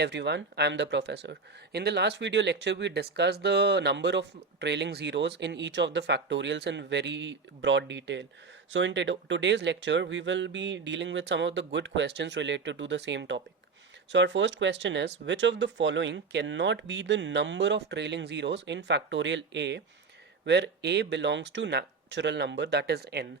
everyone, I am the professor. In the last video lecture, we discussed the number of trailing zeros in each of the factorials in very broad detail. So in today's lecture, we will be dealing with some of the good questions related to the same topic. So our first question is, which of the following cannot be the number of trailing zeros in factorial A, where A belongs to natural number, that is n?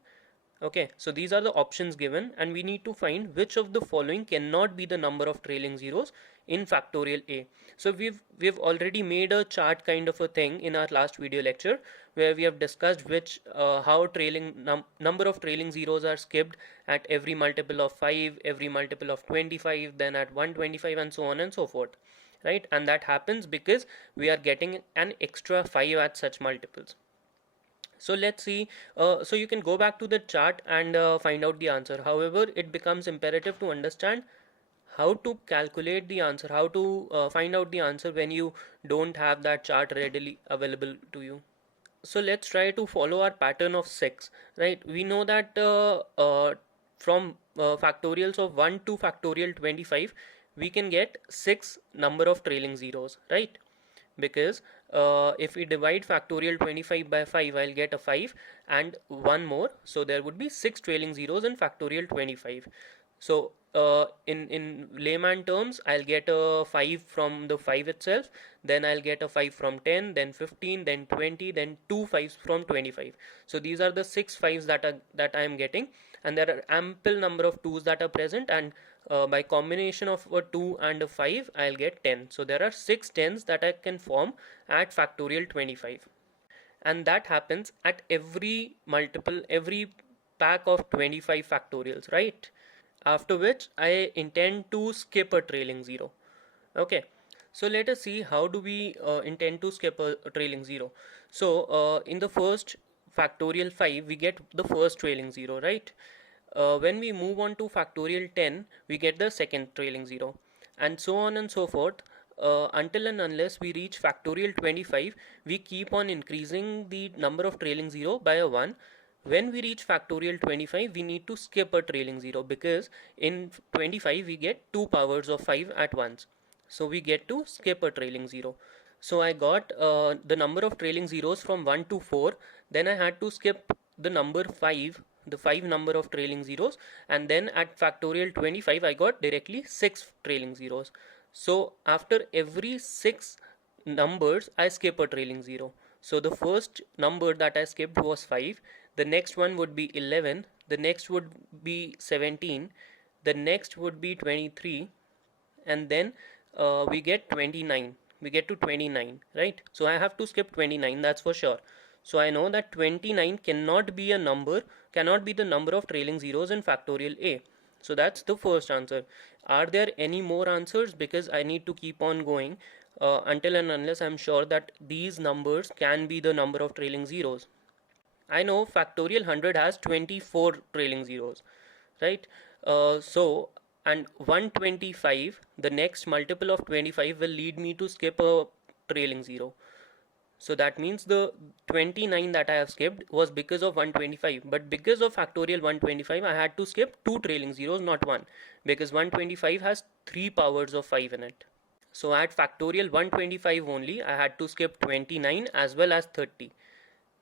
Okay, so these are the options given and we need to find which of the following cannot be the number of trailing zeros in factorial A. So we've already made a chart kind of a thing in our last video lecture where we have discussed which how number of trailing zeros are skipped at every multiple of 5, every multiple of 25, then at 125 and so on and so forth, right? And that happens because we are getting an extra 5 at such multiples. So let's see, so you can go back to the chart and find out the answer. However, it becomes imperative to understand how to calculate the answer, how to find out the answer when you don't have that chart readily available to you. So let's try to follow our pattern of 6, right? We know that from factorials of 1 to factorial 25, we can get 6 number of trailing zeros, right? Because if we divide factorial 25 by 5, I'll get a 5 and one more, so there would be 6 trailing zeros in factorial 25. So in layman terms, I'll get a 5 from the 5 itself, then I'll get a 5 from 10, then 15, then 20, then 2 5s from 25. So these are the 6 5s that I am getting, and there are ample number of 2s that are present, and by combination of a 2 and a 5, I'll get 10. So there are 6 10s that I can form at factorial 25. And that happens at every multiple, every pack of 25 factorials, right? After which I intend to skip a trailing zero. Okay, so let us see how do we intend to skip a trailing zero. So in the first factorial 5, we get the first trailing zero, right? When we move on to factorial 10, we get the second trailing zero, and so on and so forth until and unless we reach factorial 25. We keep on increasing the number of trailing zero by a 1. When we reach factorial 25, we need to skip a trailing zero because in 25 we get 2 powers of 5 at once. So we get to skip a trailing zero. So I got the number of trailing zeros from 1 to 4. Then I had to skip the number 5, the 5 number of trailing zeros, and then at factorial 25 I got directly 6 trailing zeros. So after every 6 numbers I skip a trailing zero. So the first number that I skipped was 5, the next one would be 11, the next would be 17, the next would be 23, and then we get 29. We get to 29, right? So I have to skip 29, that's for sure. So I know that 29 cannot be a number, cannot be the number of trailing zeros in factorial A. So that's the first answer. Are there any more answers? Because I need to keep on going until and unless I'm sure that these numbers can be the number of trailing zeros. I know factorial 100 has 24 trailing zeros, right? And 125, the next multiple of 25 will lead me to skip a trailing zero. So that means the 29 that I have skipped was because of 125, but because of factorial 125 I had to skip 2 trailing zeros, not 1, because 125 has 3 powers of 5 in it. So at factorial 125 only I had to skip 29 as well as 30.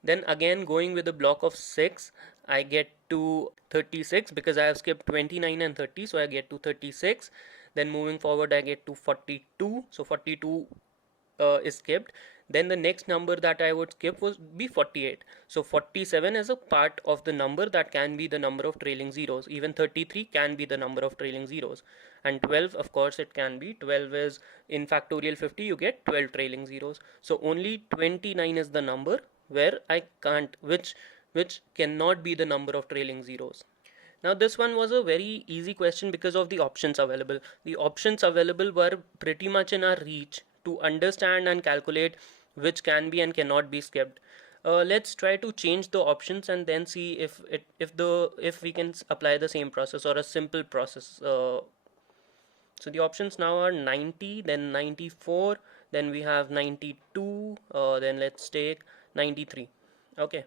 Then again going with a block of 6, I get to 36 because I have skipped 29 and 30, so I get to 36. Then moving forward I get to 42, so 42 is skipped. Then the next number that I would skip would be 48. So 47 is a part of the number that can be the number of trailing zeros. Even 33 can be the number of trailing zeros. And 12, of course, it can be. 12 is in factorial 50, you get 12 trailing zeros. So only 29 is the number where I can't, which cannot be the number of trailing zeros. Now this one was a very easy question because of the options available. The options available were pretty much in our reach to understand and calculate which can be and cannot be skipped. Let's try to change the options and then see if we can apply the same process or a simple process. So the options now are 90, then 94, then we have 92, then let's take 93. Okay.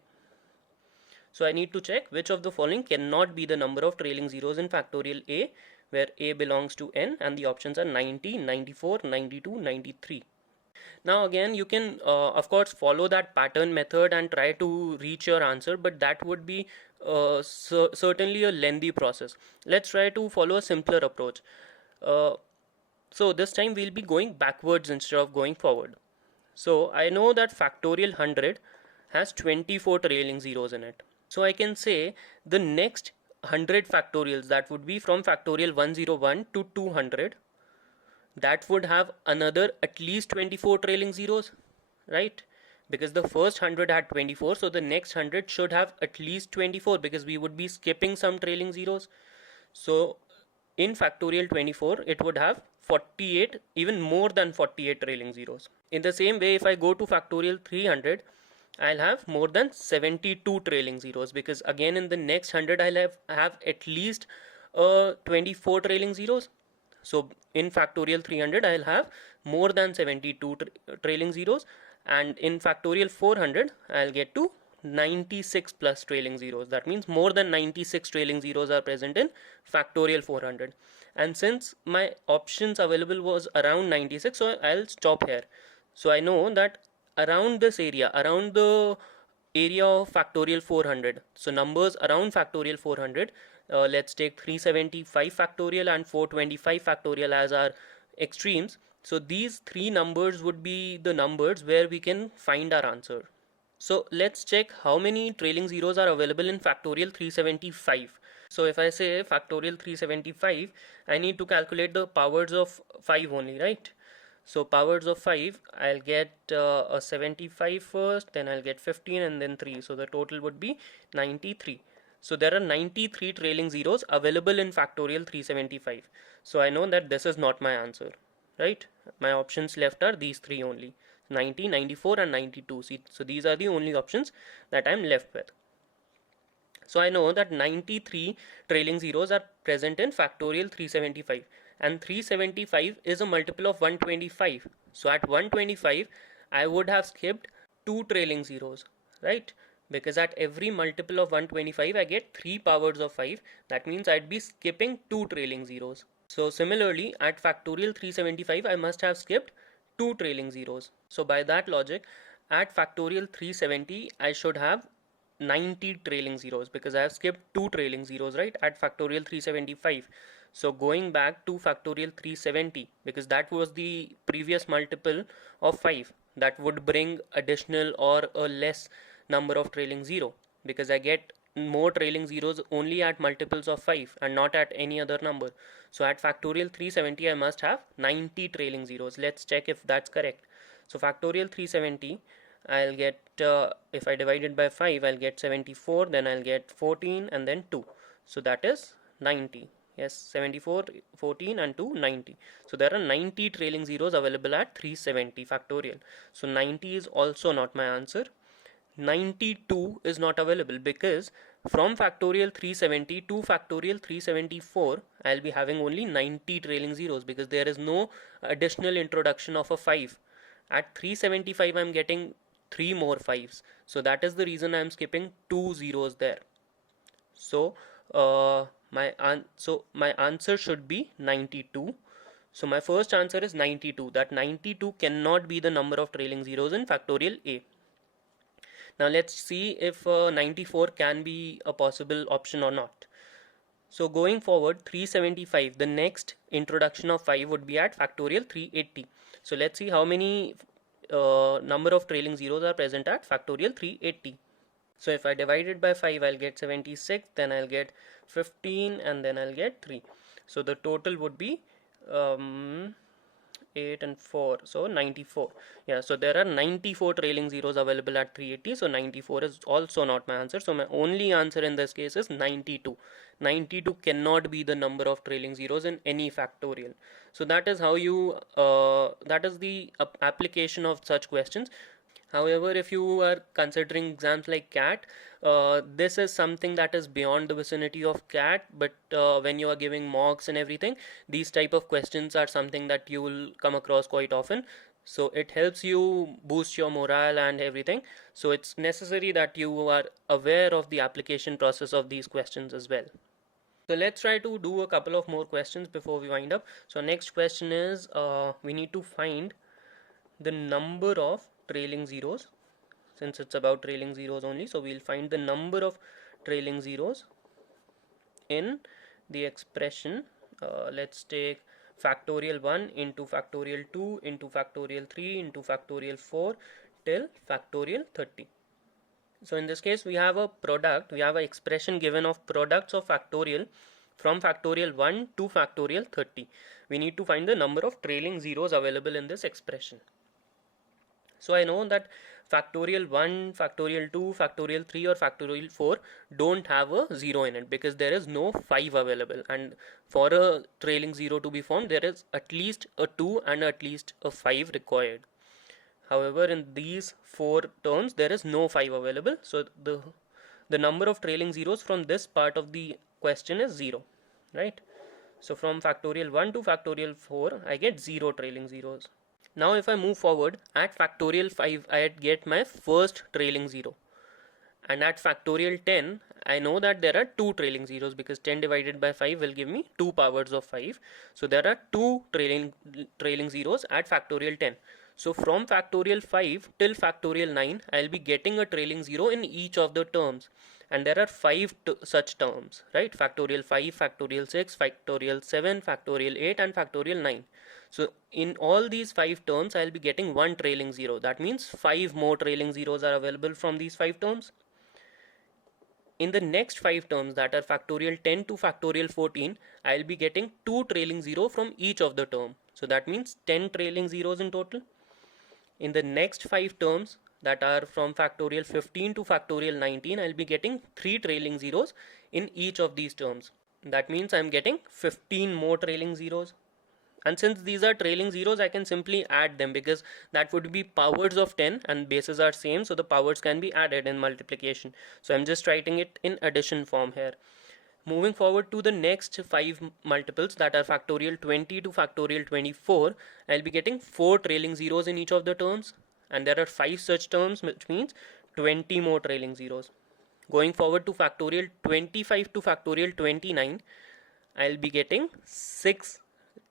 So I need to check which of the following cannot be the number of trailing zeros in factorial A, where a belongs to n, and the options are 90, 94, 92, 93. Now again, you can of course follow that pattern method and try to reach your answer, but that would be certainly a lengthy process. Let's try to follow a simpler approach. So this time we'll be going backwards instead of going forward. So I know that factorial 100 has 24 trailing zeros in it. So I can say the next 100 factorials, that would be from factorial 101 to 200, that would have another at least 24 trailing zeros, right? Because the first 100 had 24, so the next 100 should have at least 24, because we would be skipping some trailing zeros. So in factorial 24 it would have 48, even more than 48 trailing zeros. In the same way, if I go to factorial 300, I'll have more than 72 trailing zeros, because again in the next 100 I'll have at least 24 trailing zeros. So in factorial 300 I'll have more than 72 trailing zeros, and in factorial 400 I'll get to 96 plus trailing zeros. That means more than 96 trailing zeros are present in factorial 400. And since my options available was around 96, so I'll stop here. So I know that around this area, around the area of factorial 400, so numbers around factorial 400, let's take 375 factorial and 425 factorial as our extremes. So these three numbers would be the numbers where we can find our answer. So let's check how many trailing zeros are available in factorial 375. So if I say factorial 375, I need to calculate the powers of 5 only, right? So powers of 5, I'll get a 75 first, then I'll get 15, and then 3. So the total would be 93. So there are 93 trailing zeros available in factorial 375. So I know that this is not my answer, right? My options left are these three only, 90, 94 and 92. So these are the only options that I'm left with. So I know that 93 trailing zeros are present in factorial 375, and 375 is a multiple of 125. So at 125 I would have skipped 2 trailing zeros, right? Because at every multiple of 125 I get 3 powers of 5. That means I'd be skipping 2 trailing zeros. So similarly at factorial 375 I must have skipped 2 trailing zeros. So by that logic, at factorial 370 I should have 90 trailing zeros, because I have skipped 2 trailing zeros, right, at factorial 375. So going back to factorial 370, because that was the previous multiple of 5, that would bring additional or a less number of trailing zero, because I get more trailing zeros only at multiples of 5 and not at any other number. So at factorial 370 I must have 90 trailing zeros. Let's check if that's correct. So factorial 370, I'll get, if I divide it by 5, I'll get 74, then I'll get 14 and then 2. So that is 90. Yes, 74, 14 and 2, 90. So there are 90 trailing zeros available at 370 factorial. So 90 is also not my answer. 92 is not available, because from factorial 370 to factorial 374 I'll be having only 90 trailing zeros, because there is no additional introduction of a 5. At 375 I'm getting 3 more 5s, so that is the reason I'm skipping 2 zeros there. So my answer should be 92. So my first answer is 92. That 92 cannot be the number of trailing zeros in factorial a. Now let's see if 94 can be a possible option or not. So going forward, 375, the next introduction of 5 would be at factorial 380. So let's see how many number of trailing zeros are present at factorial 380. So if I divide it by 5, I'll get 76, then I'll get 15, and then I'll get 3. So the total would be 8 and 4, so 94. Yeah, so there are 94 trailing zeros available at 380. So 94 is also not my answer. So my only answer in this case is 92. 92 cannot be the number of trailing zeros in any factorial. So that is how you that is the application of such questions. However, if you are considering exams like CAT, this is something that is beyond the vicinity of CAT, but when you are giving mocks and everything, these type of questions are something that you will come across quite often. So it helps you boost your morale and everything. So it's necessary that you are aware of the application process of these questions as well. So let's try to do a couple of more questions before we wind up. So next question is we need to find the number of trailing zeros, since it's about trailing zeros only. So we'll find the number of trailing zeros in the expression. Let's take factorial 1 into factorial 2 into factorial 3 into factorial 4 till factorial 30. So in this case we have a product, we have an expression given of products of factorial from factorial 1 to factorial 30. We need to find the number of trailing zeros available in this expression. So I know that factorial 1, factorial 2, factorial 3 or factorial 4 don't have a 0 in it because there is no 5 available, and for a trailing 0 to be formed there is at least a 2 and at least a 5 required. However, in these 4 terms there is no 5 available, so the number of trailing zeros from this part of the question is 0, right? So from factorial 1 to factorial 4 I get 0 trailing zeros. Now if I move forward, at factorial 5 I get my first trailing 0, and at factorial 10 I know that there are 2 trailing zeros because 10 divided by 5 will give me 2 powers of 5. So there are 2 trailing zeros at factorial 10. So from factorial 5 till factorial 9 I'll be getting a trailing 0 in each of the terms, and there are 5 such terms, right? Factorial 5, factorial 6, factorial 7, factorial 8 and factorial 9. So in all these 5 terms I'll be getting one trailing 0. That means 5 more trailing zeros are available from these 5 terms. In the next 5 terms, that are factorial 10 to factorial 14, I'll be getting 2 trailing 0 from each of the term. So that means 10 trailing zeros in total. In the next 5 terms, that are from factorial 15 to factorial 19, I'll be getting 3 trailing zeros in each of these terms. That means I'm getting 15 more trailing zeros. And since these are trailing zeros, I can simply add them because that would be powers of 10 and bases are same, so the powers can be added in multiplication. So I'm just writing it in addition form here. Moving forward to the next 5 multiples, that are factorial 20 to factorial 24, I'll be getting 4 trailing zeros in each of the terms, and there are 5 such terms, which means 20 more trailing zeros. Going forward to factorial 25 to factorial 29, I'll be getting 6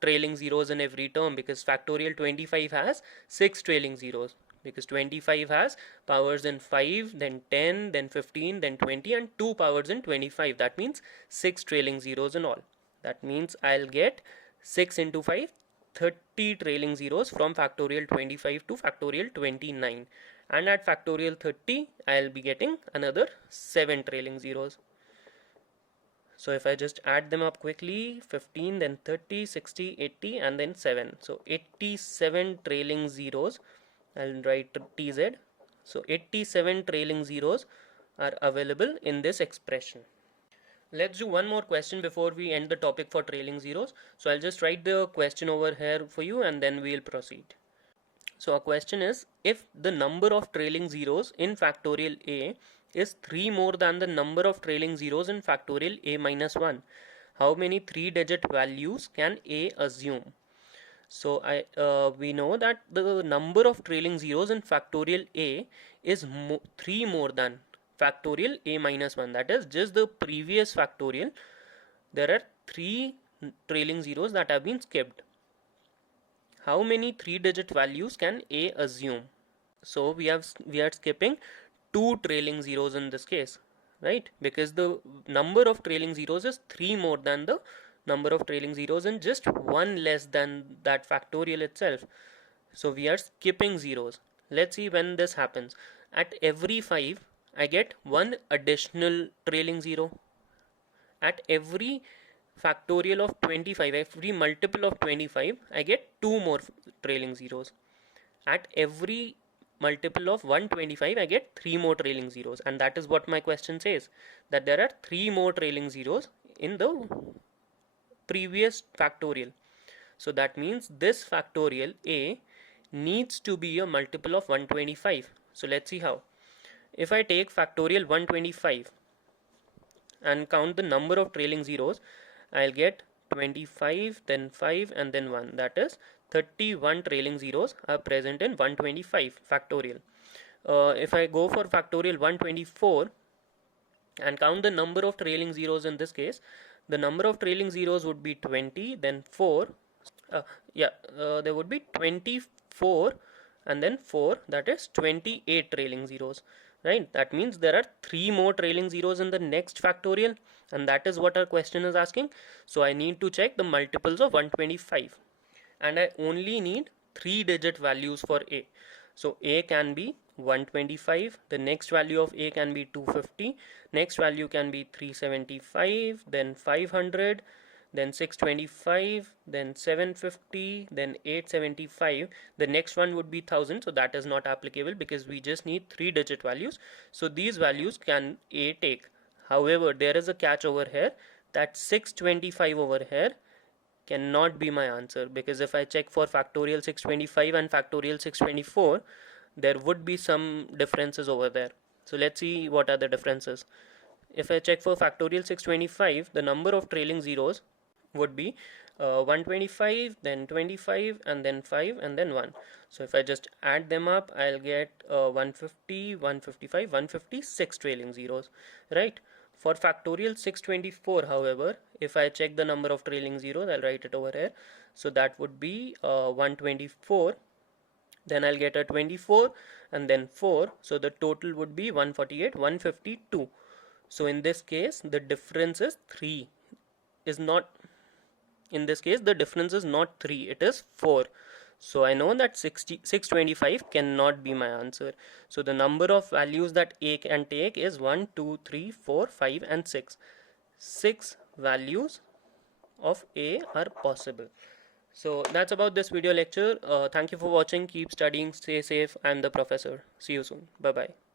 trailing zeros in every term because factorial 25 has 6 trailing zeros, because 25 has powers in 5, then 10, then 15, then 20 and 2 powers in 25. That means 6 trailing zeros in all. That means I'll get 6 into 5, 30 trailing zeros from factorial 25 to factorial 29, and at factorial 30 I'll be getting another 7 trailing zeros. So if I just add them up quickly, 15, then 30, 60, 80 and then 7. So 87 trailing zeros, I'll write TZ. So 87 trailing zeros are available in this expression. Let's do one more question before we end the topic for trailing zeros. So I'll just write the question over here for you and then we'll proceed. So our question is, if the number of trailing zeros in factorial A is 3 more than the number of trailing zeros in factorial A minus 1, how many 3-digit values can A assume? So we know that the number of trailing zeros in factorial A is 3 more than factorial A minus 1. That is just the previous factorial. There are 3 trailing zeros that have been skipped. How many 3-digit values can A assume? So we are skipping 2 trailing zeros in this case, right? Because the number of trailing zeros is 3 more than the number of trailing zeros and just 1 less than that factorial itself. So we are skipping zeros. Let's see when this happens. At every 5 I get 1 additional trailing zero. At every factorial of 25, every multiple of 25, I get 2 more trailing zeros. At every multiple of 125, I get 3 more trailing zeros, and that is what my question says, that there are 3 more trailing zeros in the previous factorial. So that means this factorial A needs to be a multiple of 125. So let's see how. If I take factorial 125 and count the number of trailing zeros, I'll get 25, then 5 and then 1. That is 31 trailing zeros are present in 125 factorial. If I go for factorial 124, and count the number of trailing zeros in this case. The number of trailing zeros would be 20, then 4. There would be 24 and then 4, that is 28 trailing zeros, right? That means there are 3 more trailing zeros in the next factorial, and that is what our question is asking. So I need to check the multiples of 125, and I only need 3 digit values for a. So a can be 125, the next value of a can be 250, next value can be 375, then 500, then 625, then 750, then 875. The next one would be 1000, so that is not applicable because we just need 3 digit values. So these values can a take. However, there is a catch over here, that 625 over here cannot be my answer, because if I check for factorial 625 and factorial 624, there would be some differences over there. So let's see what are the differences. If I check for factorial 625, the number of trailing zeros would be 125, then 25, and then 5, and then 1. So if I just add them up, I'll get 150, 155, 156 trailing zeros, right? For factorial 624, however, if I check the number of trailing zeros, I'll write it over here. So that would be 124, then I'll get a 24 and then 4. So the total would be 148, 152. So in this case, the difference is 3. In this case, the difference is not 3, it is 4. So I know that 625 cannot be my answer. So the number of values that a can take is 1, 2, 3, 4, 5 and 6. 6 values of a are possible. So that's about this video lecture. Thank you for watching. Keep studying. Stay safe. I'm the professor. See you soon. Bye bye.